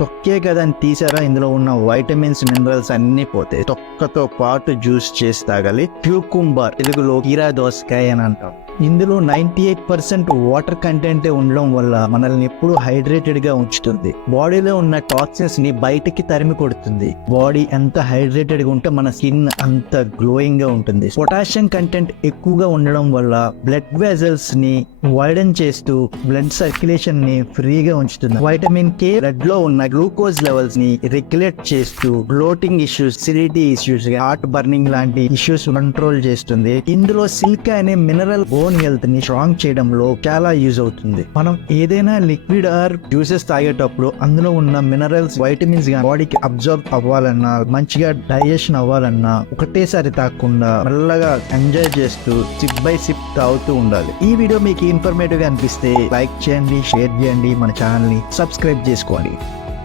తొక్కే కదా అని తీసారా, ఇందులో ఉన్న వైటమిన్స్ మినరల్స్ అన్ని పోతాయి. తొక్కతో పాటు జ్యూస్ చేసి తాగాలి. క్యూకుంబర్, తెలుగులో కీరా దోసకాయ అని అంటాం. ఇందులో 98% వాటర్ కంటెంట్ ఉండడం వల్ల మనల్ని ఎప్పుడు హైడ్రేటెడ్ గా ఉంచుతుంది. బాడీలో ఉన్న టాక్సిన్స్ ని బయటికి తరిమి కొడుతుంది. బాడీ ఎంత హైడ్రేటెడ్ గా ఉంటే మన స్కిన్ అంత గ్లోయింగ్ గా ఉంటుంది. పొటాషియం కంటెంట్ ఎక్కువగా ఉండడం వల్ల బ్లడ్ వెజల్స్ ని వైడన్ చేస్తూ బ్లడ్ సర్క్యులేషన్ ని ఫ్రీగా ఉంచుతుంది. వైటమిన్ కే బ్లడ్ లో ఉన్న గ్లూకోజ్ లెవెల్స్ ని రెగ్యులేట్ చేస్తూ bloating issues, acidity issues, heart burning లాంటి ఇష్యూస్ కంట్రోల్ చేస్తుంది. ఇందులో సిల్కా అనే మినరల్ బోన్ హెల్త్ ని స్ట్రాంగ్ చేయడంలో చాలా యూజ్ అవుతుంది. మనం ఏదైనా లిక్విడ్ ఆర్ జ్యూసెస్ తాగేటప్పుడు అందులో ఉన్న మినరల్స్, వైటమిన్స్ బాడీకి అబ్జర్వ్ అవ్వాలన్నా, మంచిగా డైజెషన్ అవ్వాలన్నా ఒకటేసారి తాగకుండా మెల్లగా ఎంజాయ్ చేస్తూ సిప్ బై సిప్ తాగుతూ ఉండాలి. ఈ వీడియో మీకు ఇన్ఫర్మేటివ్ గా అనిపిస్తే లైక్ చేయండి, షేర్ చేయండి, మన ఛానల్ ని సబ్స్క్రైబ్ చేసుకోండి.